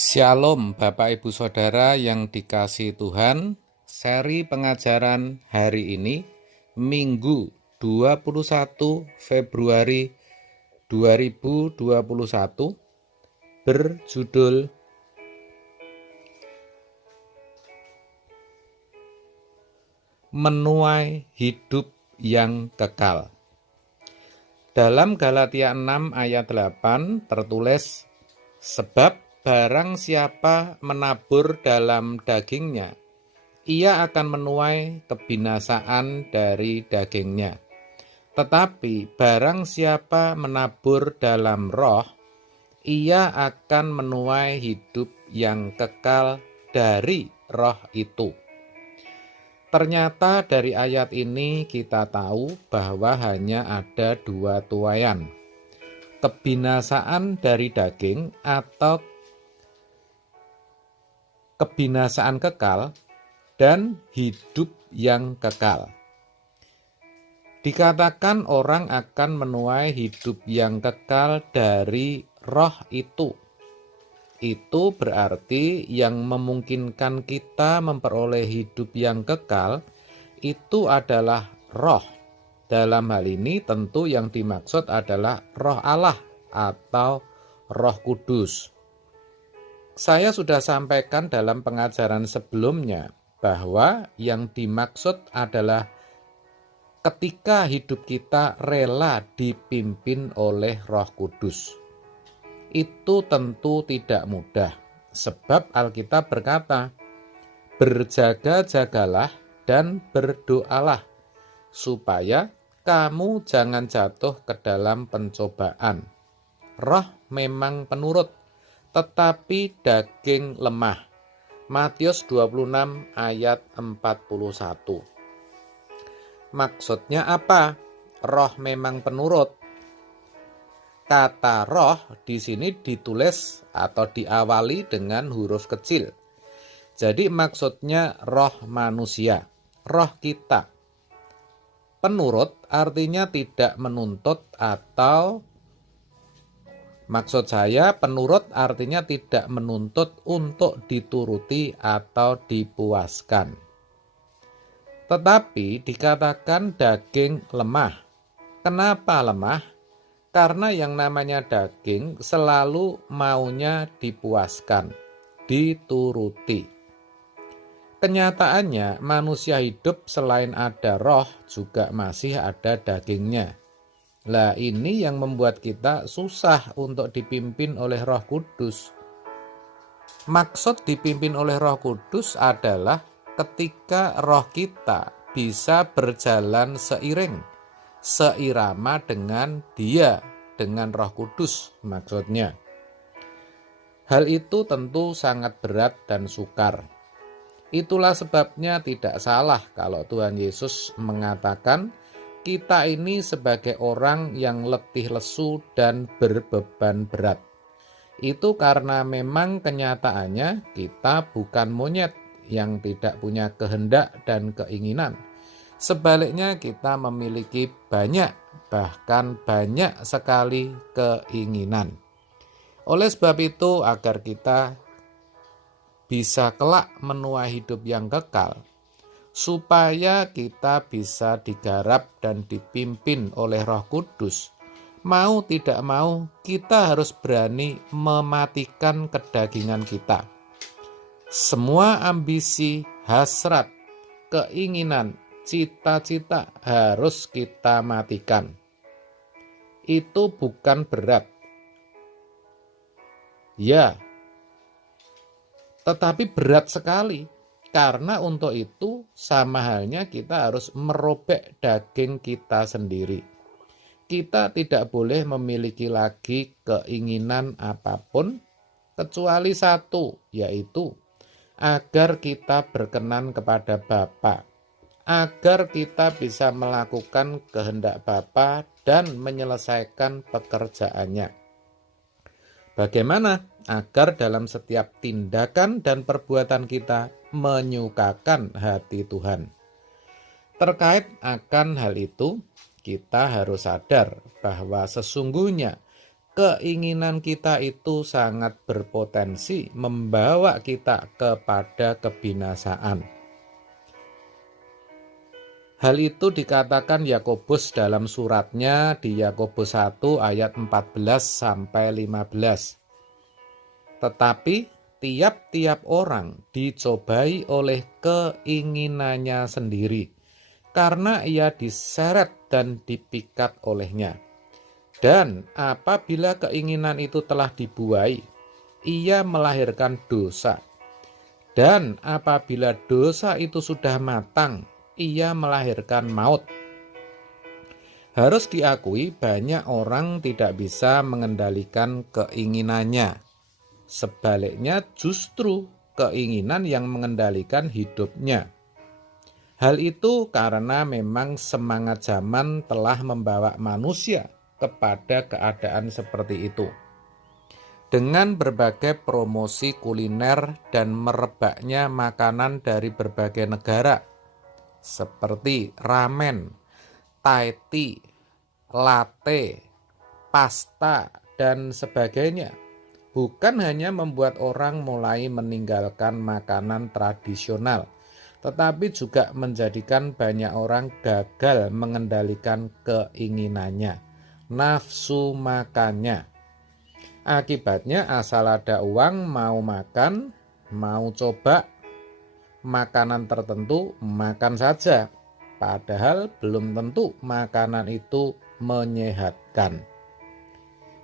Shalom Bapak Ibu Saudara yang dikasihi Tuhan. Seri pengajaran hari ini Minggu 21 Februari 2021 berjudul Menuai Hidup yang Kekal. Dalam Galatia 6 ayat 8 tertulis, sebab barang siapa menabur dalam dagingnya, ia akan menuai kebinasaan dari dagingnya. Tetapi barang siapa menabur dalam roh, ia akan menuai hidup yang kekal dari roh itu. Ternyata dari ayat ini kita tahu bahwa hanya ada dua tuaian, kebinasaan dari daging atau kebinasaan kekal dan hidup yang kekal. Dikatakan orang akan menuai hidup yang kekal dari roh itu. Itu berarti yang memungkinkan kita memperoleh hidup yang kekal itu adalah roh. Dalam hal ini tentu yang dimaksud adalah roh Allah atau Roh Kudus. Saya sudah sampaikan dalam pengajaran sebelumnya bahwa yang dimaksud adalah ketika hidup kita rela dipimpin oleh Roh Kudus. Itu tentu tidak mudah, sebab Alkitab berkata, berjaga-jagalah dan berdoalah, supaya kamu jangan jatuh ke dalam pencobaan. Roh memang penurut, tetapi daging lemah. Matius 26 ayat 41. Maksudnya apa? Roh memang penurut. Kata roh di sini ditulis atau diawali dengan huruf kecil. Jadi maksudnya roh manusia, roh kita. Penurut artinya tidak menuntut atau maksud saya penurut artinya tidak menuntut untuk dituruti atau dipuaskan. Tetapi dikatakan daging lemah. Kenapa lemah? Karena yang namanya daging selalu maunya dipuaskan, dituruti. Kenyataannya manusia hidup selain ada roh juga masih ada dagingnya. Lah ini yang membuat kita susah untuk dipimpin oleh Roh Kudus. Maksud dipimpin oleh Roh Kudus adalah ketika roh kita bisa berjalan seiring, seirama dengan Dia, dengan Roh Kudus maksudnya. Hal itu tentu sangat berat dan sukar. Itulah sebabnya tidak salah kalau Tuhan Yesus mengatakan kita ini sebagai orang yang letih lesu dan berbeban berat. Itu karena memang kenyataannya kita bukan monyet yang tidak punya kehendak dan keinginan. Sebaliknya kita memiliki banyak, bahkan banyak sekali keinginan. Oleh sebab itu agar kita bisa kelak menuai hidup yang kekal, supaya kita bisa digarap dan dipimpin oleh Roh Kudus, mau tidak mau kita harus berani mematikan kedagingan kita. Semua ambisi, hasrat, keinginan, cita-cita harus kita matikan. Itu bukan berat. Ya, tetapi berat sekali. Karena untuk itu sama halnya kita harus merobek daging kita sendiri. Kita tidak boleh memiliki lagi keinginan apapun kecuali satu, yaitu agar kita berkenan kepada Bapa, agar kita bisa melakukan kehendak Bapa dan menyelesaikan pekerjaannya. Bagaimana agar dalam setiap tindakan dan perbuatan kita menyukakan hati Tuhan? Terkait akan hal itu, kita harus sadar bahwa sesungguhnya keinginan kita itu sangat berpotensi membawa kita kepada kebinasaan. Hal itu dikatakan Yakobus dalam suratnya di Yakobus 1 ayat 14 sampai 15. Tetapi tiap-tiap orang dicobai oleh keinginannya sendiri, karena ia diseret dan dipikat olehnya. Dan apabila keinginan itu telah dibuai, ia melahirkan dosa. Dan apabila dosa itu sudah matang, ia melahirkan maut. Harus diakui banyak orang tidak bisa mengendalikan keinginannya. Sebaliknya justru keinginan yang mengendalikan hidupnya. Hal itu karena memang semangat zaman telah membawa manusia kepada keadaan seperti itu. Dengan berbagai promosi kuliner dan merebaknya makanan dari berbagai negara, seperti ramen, Thai tea, latte, pasta, dan sebagainya, bukan hanya membuat orang mulai meninggalkan makanan tradisional, tetapi juga menjadikan banyak orang gagal mengendalikan keinginannya, nafsu makannya. Akibatnya asal ada uang mau makan, mau coba makanan tertentu, makan saja. Padahal belum tentu makanan itu menyehatkan.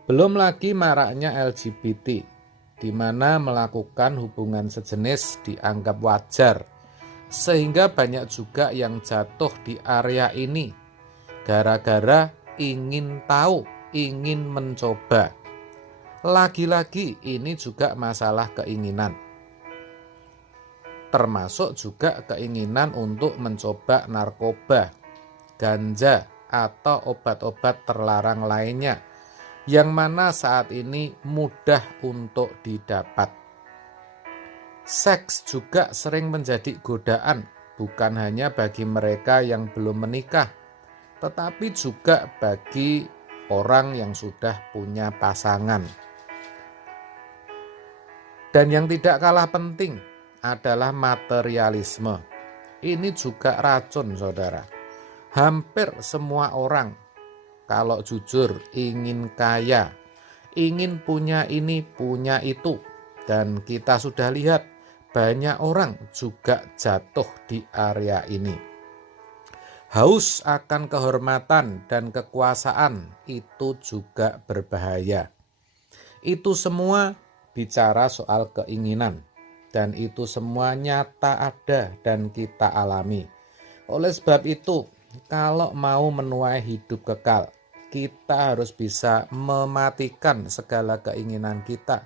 Belum lagi maraknya LGBT, di mana melakukan hubungan sejenis dianggap wajar, sehingga banyak juga yang jatuh di area ini gara-gara ingin tahu, ingin mencoba. Lagi-lagi ini juga masalah keinginan, termasuk juga keinginan untuk mencoba narkoba, ganja, atau obat-obat terlarang lainnya, yang mana saat ini mudah untuk didapat. Seks juga sering menjadi godaan, bukan hanya bagi mereka yang belum menikah, tetapi juga bagi orang yang sudah punya pasangan. Dan yang tidak kalah penting adalah materialisme. Ini juga racun, saudara. Hampir semua orang, kalau jujur, ingin kaya, ingin punya ini, punya itu. Dan kita sudah lihat, banyak orang juga jatuh di area ini. Haus akan kehormatan dan kekuasaan itu juga berbahaya. Itu semua bicara soal keinginan, dan itu semua nyata ada dan kita alami. Oleh sebab itu, kalau mau menuai hidup kekal, kita harus bisa mematikan segala keinginan kita,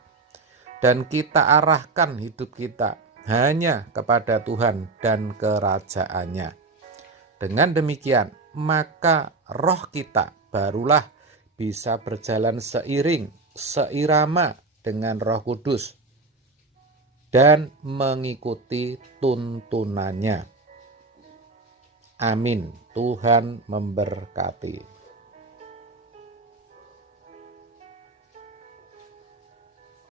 dan kita arahkan hidup kita hanya kepada Tuhan dan kerajaannya. Dengan demikian, maka roh kita barulah bisa berjalan seiring, seirama dengan Roh Kudus dan mengikuti tuntunannya. Amin. Tuhan memberkati.